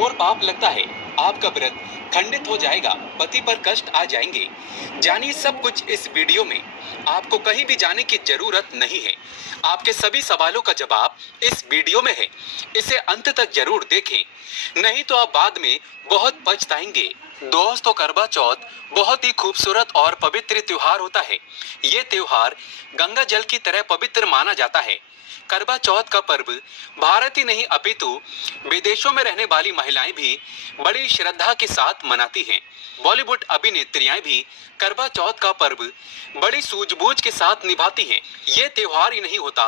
घोर पाप लगता है। आपका व्रत खंडित हो जाएगा, पति पर कष्ट आ जाएंगे। जानिए सब कुछ इस वीडियो में। आपको कहीं भी जाने की जरूरत नहीं है। आपके सभी सवालों का जवाब इस वीडियो में है। इसे अंत तक जरूर देखें, नहीं तो आप बाद में बहुत पछताएंगे। दोस्तों, करवा चौथ बहुत ही खूबसूरत और पवित्र त्योहार होता है। ये त्योहार गंगा जल की तरह पवित्र माना जाता है। करवा चौथ का पर्व भारत ही नहीं अपितु विदेशों में रहने वाली महिलाएं भी बड़ी श्रद्धा के साथ मनाती हैं। बॉलीवुड अभिनेत्रियां भी करवा चौथ का पर्व बड़ी सूझबूझ के साथ निभाती हैं। ये त्योहार ही नहीं होता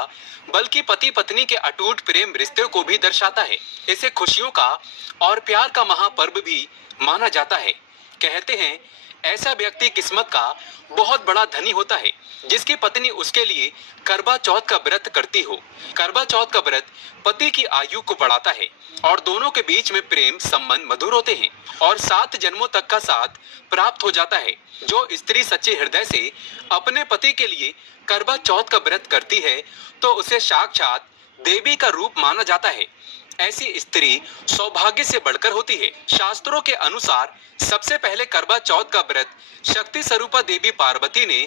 बल्कि पति पत्नी के अटूट प्रेम रिश्ते को भी दर्शाता है। इसे खुशियों का और प्यार का महापर्व भी माना जाता है। कहते हैं ऐसा व्यक्ति किस्मत का बहुत बड़ा धनी होता है जिसकी पत्नी उसके लिए करवा चौथ का व्रत करती हो। करवा चौथ का व्रत पति की आयु को बढ़ाता है और दोनों के बीच में प्रेम संबंध मधुर होते हैं और 7 जन्मों तक का साथ प्राप्त हो जाता है। जो स्त्री सच्चे हृदय से अपने पति के लिए करवा चौथ का व्रत करती है तो उसे साक्षात देवी का रूप माना जाता है। ऐसी स्त्री सौभाग्य से बढ़कर होती है। शास्त्रों के अनुसार सबसे पहले करवा चौथ का व्रत शक्ति स्वरूपा देवी पार्वती ने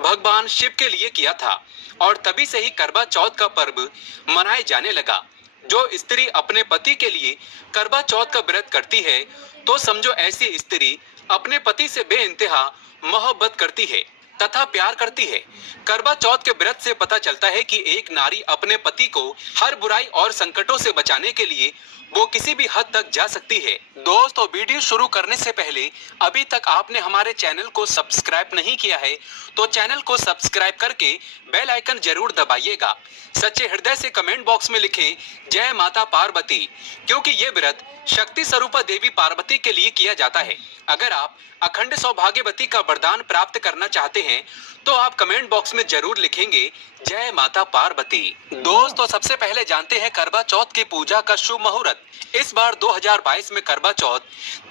भगवान शिव के लिए किया था और तभी से ही करवा चौथ का पर्व मनाए जाने लगा। जो स्त्री अपने पति के लिए करवा चौथ का व्रत करती है तो समझो ऐसी स्त्री अपने पति से बेइंतहा मोहब्बत करती है तथा प्यार करती है। करवा चौथ के व्रत से पता चलता है कि एक नारी अपने पति को हर बुराई और संकटों से बचाने के लिए वो किसी भी हद तक जा सकती है। दोस्तों, वीडियो शुरू करने से पहले अभी तक आपने हमारे चैनल को सब्सक्राइब नहीं किया है तो चैनल को सब्सक्राइब करके बेल आइकन जरूर दबाइएगा। सच्चे हृदय से कमेंट बॉक्स में लिखें जय माता पार्वती, क्योंकि ये व्रत शक्ति स्वरूपा देवी पार्वती के लिए किया जाता है। अगर आप अखंड सौभाग्यवती का वरदान प्राप्त करना चाहते हैं तो आप कमेंट बॉक्स में जरूर लिखेंगे जय माता पार्वती। दोस्तों, सबसे पहले जानते हैं करवा चौथ की पूजा का शुभ मुहूर्त। इस बार 2022 में करवा चौथ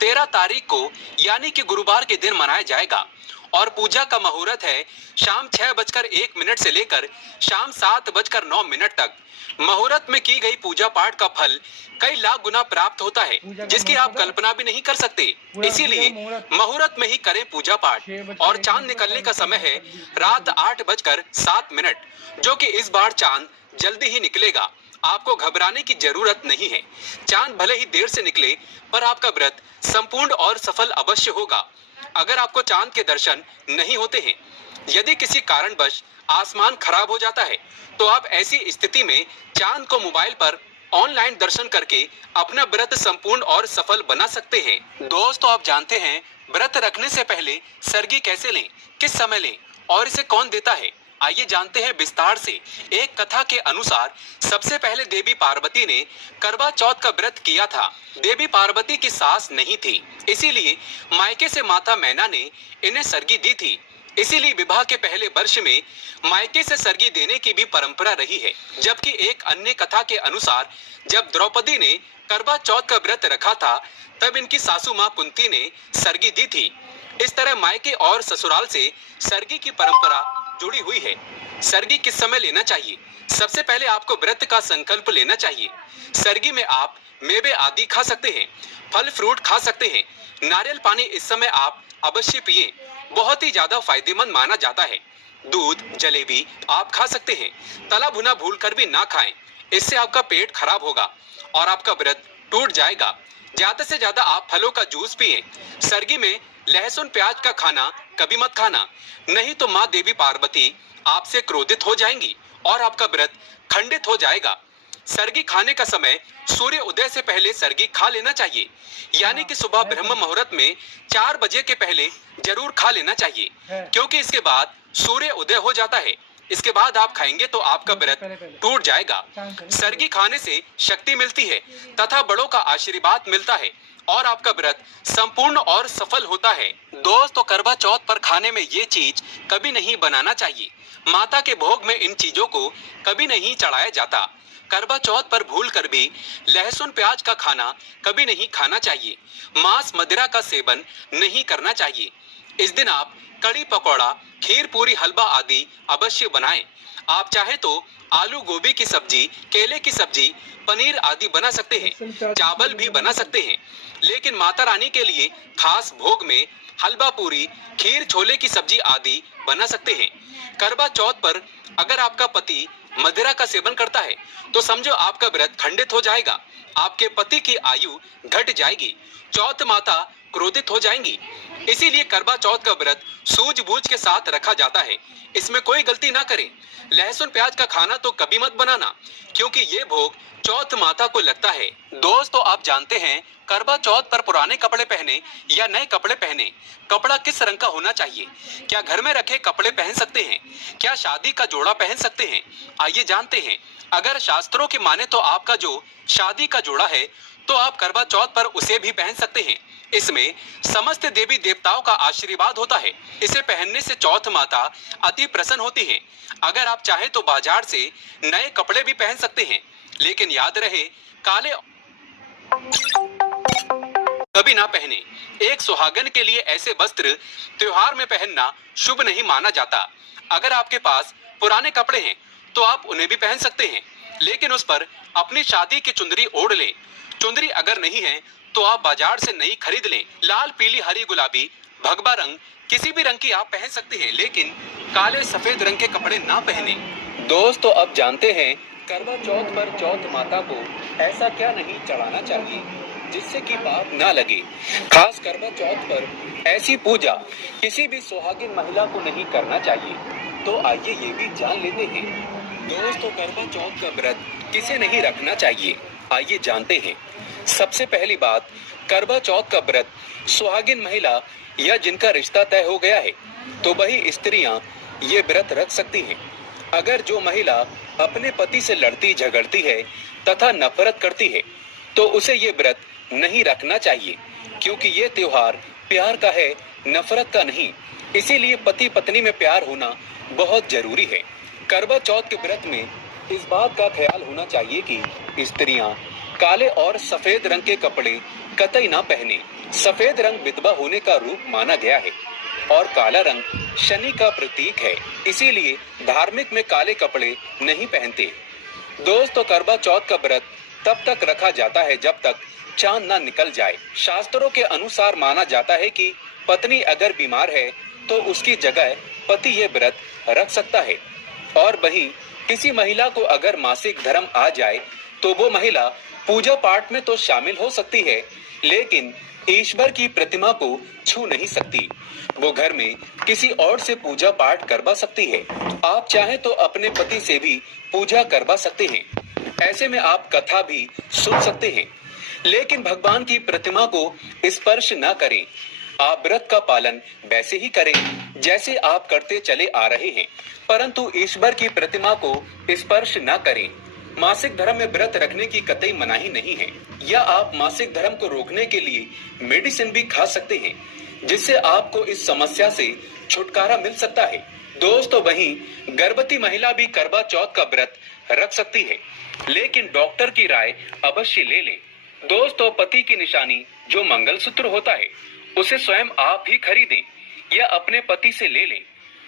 13 तारीख को यानी कि गुरुवार के दिन मनाया जाएगा और पूजा का मुहूर्त है शाम 6:01 से लेकर शाम 7:09 तक। मुहूर्त में की गई पूजा पाठ का फल कई लाख गुना प्राप्त होता है जिसकी आप कल्पना भी नहीं कर सकते। इसीलिए मुहूर्त में ही करें पूजा पाठ। और चांद निकलने का समय है रात 8:07, जो कि इस बार चांद जल्दी ही निकलेगा। आपको घबराने की जरूरत नहीं है। चांद भले ही देर से निकले पर आपका व्रत संपूर्ण और सफल अवश्य होगा। अगर आपको चांद के दर्शन नहीं होते हैं, यदि किसी कारणवश आसमान खराब हो जाता है तो आप ऐसी स्थिति में चांद को मोबाइल पर ऑनलाइन दर्शन करके अपना व्रत संपूर्ण और सफल बना सकते हैं। दोस्तों, आप जानते हैं व्रत रखने से पहले सरगी कैसे लें, किस समय लें और इसे कौन देता है? आइए जानते हैं विस्तार से। एक कथा के अनुसार सबसे पहले देवी पार्वती ने करवा चौथ का व्रत किया था। देवी पार्वती की सास नहीं थी, इसीलिए मायके से माता मैना ने इन्हें सरगी दी थी। इसीलिए विवाह के पहले वर्ष में मायके से सरगी देने की भी परंपरा रही है। जबकि एक अन्य कथा के अनुसार जब द्रौपदी ने करवा चौथ का व्रत रखा था तब इनकी सासू माँ कुंती ने सरगी दी थी। इस तरह मायके और ससुराल से सरगी की परंपरा जुड़ी हुई है। सरगी किस समय लेना चाहिए? सबसे पहले आपको व्रत का संकल्प लेना चाहिए। सरगी में आप मेवे आदि खा सकते हैं, फल फ्रूट खा सकते हैं। नारियल पानी इस समय आप अवश्य पिए, बहुत ही ज्यादा फायदेमंद माना जाता है। दूध, जलेबी आप खा सकते हैं। तला भुना भूलकर भी ना खाएं, इससे आपका पेट खराब होगा और आपका व्रत टूट जाएगा। ज्यादा से ज्यादा आप फलों का जूस पिए। सरगी में लहसुन प्याज का खाना कभी मत खाना, नहीं तो माँ देवी पार्वती आपसे क्रोधित हो जाएंगी और आपका व्रत खंडित हो जाएगा। सरगी खाने का समय सूर्य उदय से पहले सरगी खा लेना चाहिए, यानी कि सुबह ब्रह्म मुहूर्त में 4 बजे के पहले जरूर खा लेना चाहिए, क्योंकि इसके बाद सूर्य उदय हो जाता है। इसके बाद आप खाएंगे तो आपका व्रत टूट जाएगा। सरगी खाने से शक्ति मिलती है तथा बड़ों का आशीर्वाद मिलता है और आपका व्रत संपूर्ण और सफल होता है। दोस्तों, करवा चौथ पर खाने में ये चीज कभी नहीं बनाना चाहिए। माता के भोग में इन चीजों को कभी नहीं चढ़ाया जाता। करवा चौथ पर भूल कर भी लहसुन प्याज का खाना कभी नहीं खाना चाहिए। मांस मदिरा का सेवन नहीं करना चाहिए। इस दिन आप कड़ी पकौड़ा, खीर पूरी, हलवा आदि अवश्य बनाएं। आप चाहे तो आलू गोभी की सब्जी, केले की सब्जी, पनीर आदि बना सकते हैं, चावल भी बना सकते हैं। लेकिन माता रानी के लिए खास भोग में हलवा पूरी, खीर, छोले की सब्जी आदि बना सकते हैं। करवा चौथ पर अगर आपका पति मदिरा का सेवन करता है तो समझो आपका व्रत खंडित हो जाएगा, आपके पति की आयु घट जाएगी, चौथ माता क्रोधित हो जाएंगी। इसीलिए करवा चौथ का व्रत सूझबूझ के साथ रखा जाता है। इसमें कोई गलती ना करें। लहसुन प्याज का खाना तो कभी मत बनाना, क्योंकि ये भोग चौथ माता को लगता है। दोस्तों, आप जानते हैं करवा चौथ पर पुराने कपड़े पहने या नए कपड़े पहने, कपड़ा किस रंग का होना चाहिए? क्या घर में रखे कपड़े पहन सकते हैं? क्या शादी का जोड़ा पहन सकते हैं? आइए जानते हैं। अगर शास्त्रों की माने तो आपका जो शादी का जोड़ा है तो आप करवा चौथ पर उसे भी पहन सकते हैं। इसमें समस्त देवी देवताओं का आशीर्वाद होता है। इसे पहनने से चौथ माता अति प्रसन्न होती है। अगर आप चाहें तो बाजार से नए कपड़े भी पहन सकते हैं, लेकिन याद रहे काले कभी ना पहने। एक सुहागन के लिए ऐसे वस्त्र त्योहार में पहनना शुभ नहीं माना जाता। अगर आपके पास पुराने कपड़े हैं तो आप उन्हें भी पहन सकते हैं, लेकिन उस पर अपनी शादी की चुंदरी ओढ़ लें। चुंदरी अगर नहीं है तो आप बाजार से नई खरीद लें। लाल, पीली, हरी, गुलाबी, भगवा रंग किसी भी रंग की आप पहन सकते हैं, लेकिन काले सफेद रंग के कपड़े ना पहने। दोस्तों, अब जानते हैं करवा चौथ पर चौथ माता को ऐसा क्या नहीं चढ़ाना चाहिए जिससे कि पाप ना लगे। खास करवा चौथ पर ऐसी पूजा किसी भी सुहागिन महिला को नहीं करना चाहिए। तो आइए ये भी जान लेते हैं। दोस्तों, करवा चौथ का व्रत किसे नहीं रखना चाहिए, आइए जानते हैं। सबसे पहली बात, करवा चौथ का व्रत सुहागिन महिला या जिनका रिश्ता तय हो गया है तो वही स्त्रियां ये व्रत रख सकती हैं। अगर जो महिला अपने पति से लड़ती झगड़ती है तथा नफरत करती है तो उसे ये व्रत नहीं रखना चाहिए, क्योंकि ये त्योहार प्यार का है, नफरत का नहीं। इसीलिए पति पत्नी में प्यार होना बहुत जरूरी है। करवा चौथ के व्रत में इस बात का ख्याल होना चाहिए कि स्त्रियां काले और सफेद रंग के कपड़े कतई ना पहने। सफेद रंग विधवा होने का रूप माना गया है और काला रंग शनि का प्रतीक है। इसीलिए धार्मिक में काले कपड़े नहीं पहनते। दोस्तों, करवा चौथ का व्रत तब तक रखा जाता है जब तक चांद ना निकल जाए। शास्त्रों के अनुसार माना जाता है कि पत्नी अगर बीमार है तो उसकी जगह पति ये व्रत रख सकता है। और वहीं किसी महिला को अगर मासिक धर्म आ जाए तो वो महिला पूजा पाठ में तो शामिल हो सकती है, लेकिन ईश्वर की प्रतिमा को छू नहीं सकती। वो घर में किसी और से पूजा पाठ करवा सकती है। आप चाहे तो अपने पति से भी पूजा करवा सकते हैं। ऐसे में आप कथा भी सुन सकते हैं, लेकिन भगवान की प्रतिमा को स्पर्श न करें। आप व्रत का पालन वैसे ही करें जैसे आप करते चले आ रहे हैं, परंतु ईश्वर की प्रतिमा को स्पर्श न करें। मासिक धर्म में व्रत रखने की कतई मनाही नहीं है, या आप मासिक धर्म को रोकने के लिए मेडिसिन भी खा सकते हैं, जिससे आपको इस समस्या से छुटकारा मिल सकता है। दोस्तों, वहीं गर्भवती महिला भी करवा चौथ का व्रत रख सकती है, लेकिन डॉक्टर की राय अवश्य ले लें। दोस्तों, पति की निशानी जो मंगलसूत्र होता है उसे स्वयं आप ही खरीदें या अपने पति से ले लें।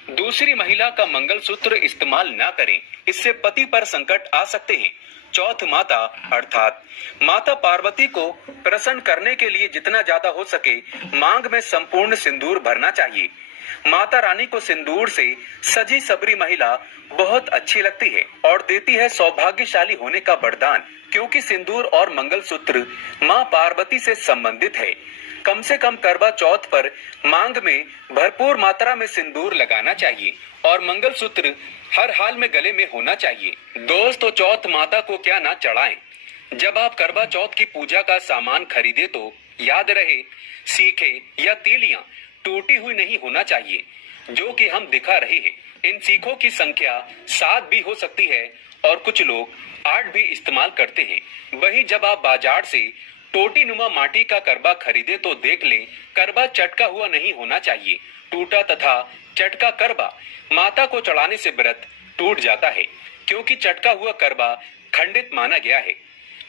दूसरी महिला का मंगलसूत्र इस्तेमाल ना करें, इससे पति पर संकट आ सकते हैं। चौथ माता अर्थात माता पार्वती को प्रसन्न करने के लिए जितना ज्यादा हो सके मांग में संपूर्ण सिंदूर भरना चाहिए। माता रानी को सिंदूर से सजी सबरी महिला बहुत अच्छी लगती है और देती है सौभाग्यशाली होने का वरदान, क्योंकि सिंदूर और मंगलसूत्र मां पार्वती से संबंधित है। कम से कम करवा चौथ पर मांग में भरपूर मात्रा में सिंदूर लगाना चाहिए और मंगलसूत्र हर हाल में गले में होना चाहिए। दोस्तों, चौथ माता को क्या ना चढ़ाएं। जब आप करवा चौथ की पूजा का सामान खरीदे तो याद रहे सीखे या तीलियां टूटी हुई नहीं होना चाहिए, जो कि हम दिखा रहे हैं। इन सीखों की संख्या 7 भी हो सकती है और कुछ लोग 8 भी इस्तेमाल करते हैं। वहीं जब आप बाजार से टोटी नुमा माटी का करवा खरीदे तो देख लें करवा चटका हुआ नहीं होना चाहिए। टूटा तथा चटका करवा माता को चढ़ाने से व्रत टूट जाता है, क्योंकि चटका हुआ करवा खंडित माना गया है।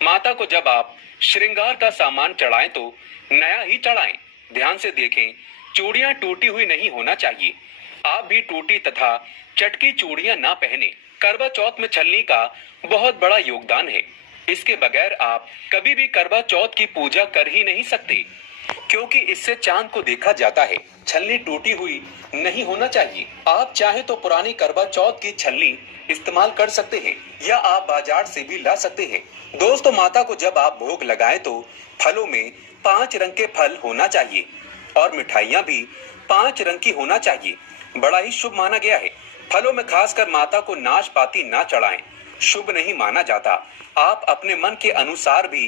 माता को जब आप श्रृंगार का सामान चढ़ाएं तो नया ही चढ़ाएं। ध्यान से देखें, चूड़ियां टूटी हुई नहीं होना चाहिए। आप भी टूटी तथा चटकी चूड़ियां ना पहने। करवा चौथ में छलनी का बहुत बड़ा योगदान है। इसके बगैर आप कभी भी करवा चौथ की पूजा कर ही नहीं सकते, क्योंकि इससे चांद को देखा जाता है। छलनी टूटी हुई नहीं होना चाहिए। आप चाहे तो पुरानी करवा चौथ की छलनी इस्तेमाल कर सकते हैं या आप बाजार से भी ला सकते हैं। दोस्तों, माता को जब आप भोग लगाएं तो फलों में 5 रंग के फल होना चाहिए और मिठाइयाँ भी 5 रंग की होना चाहिए। बड़ा ही शुभ माना गया है। फलों में खासकर माता को नाशपाती ना चढ़ाएं, शुभ नहीं माना जाता। आप अपने मन के अनुसार भी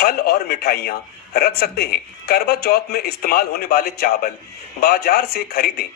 फल और मिठाइयाँ रख सकते हैं। करवा चौथ में इस्तेमाल होने वाले चावल बाजार से खरीदें।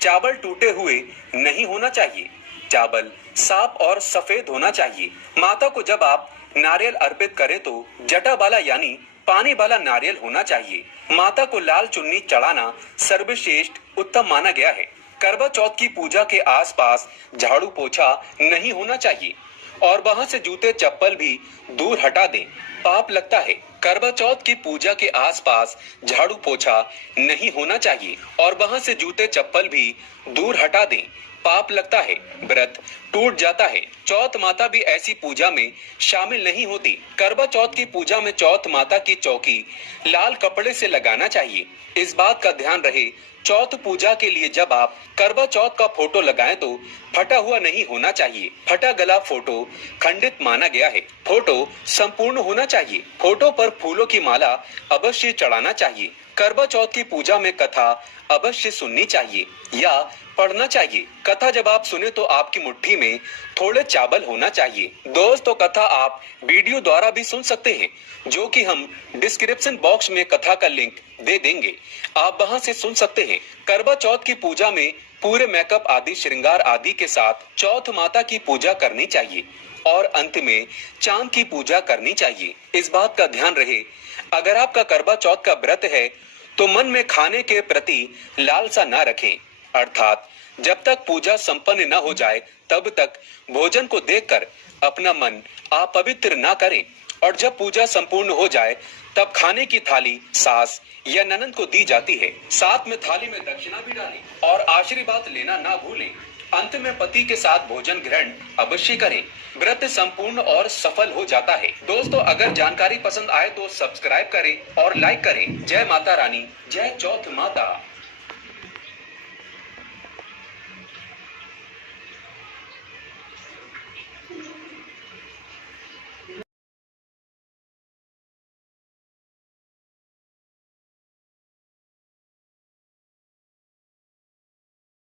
चावल टूटे हुए नहीं होना चाहिए। चावल साफ और सफेद होना चाहिए। माता को जब आप नारियल अर्पित करें तो जटा वाला यानी पानी वाला नारियल होना चाहिए। माता को लाल चुन्नी चढ़ाना सर्वश्रेष्ठ उत्तम माना गया है। करवा चौथ की पूजा के आसपास झाड़ू पोछा नहीं होना चाहिए और वहां से जूते चप्पल भी दूर हटा दें, पाप लगता है। करवा चौथ की पूजा के आसपास झाड़ू पोछा नहीं होना चाहिए और वहां से जूते चप्पल भी दूर हटा दें, पाप लगता है, व्रत टूट जाता है। चौथ माता भी ऐसी पूजा में शामिल नहीं होती। करवा चौथ की पूजा में चौथ माता की चौकी लाल कपड़े से लगाना चाहिए। इस बात का ध्यान रहे, चौथ पूजा के लिए जब आप करवा चौथ का फोटो लगाएं तो फटा हुआ नहीं होना चाहिए। फटा गला फोटो खंडित माना गया है। फोटो संपूर्ण होना चाहिए। फोटो पर फूलों की माला अवश्य चढ़ाना चाहिए। करवा चौथ की पूजा में कथा अवश्य सुननी चाहिए या पढ़ना चाहिए। कथा जब आप सुने तो आपकी मुट्ठी में थोड़े चावल होना चाहिए। दोस्तों, कथा आप वीडियो द्वारा भी सुन सकते हैं, जो कि हम डिस्क्रिप्शन बॉक्स में कथा का लिंक दे देंगे, आप वहां से सुन सकते हैं। करवा चौथ की पूजा में पूरे मेकअप आदि श्रृंगार आदि के साथ चौथ माता की पूजा करनी चाहिए और अंत में चांद की पूजा करनी चाहिए। इस बात का ध्यान रहे, अगर आपका करवा चौथ का व्रत है तो मन में खाने के प्रति लालसा न रखें, अर्थात जब तक पूजा संपन्न न हो जाए तब तक भोजन को देखकर अपना मन आप पवित्र ना करें और जब पूजा संपूर्ण हो जाए तब खाने की थाली सास या ननद को दी जाती है। साथ में थाली में दक्षिणा भी डालें और आशीर्वाद लेना ना भूलें। अंत में पति के साथ भोजन ग्रहण अवश्य करें। व्रत संपूर्ण और सफल हो जाता है। दोस्तों, अगर जानकारी पसंद आए तो सब्सक्राइब करें और लाइक करें। जय माता रानी, जय चौथ माता।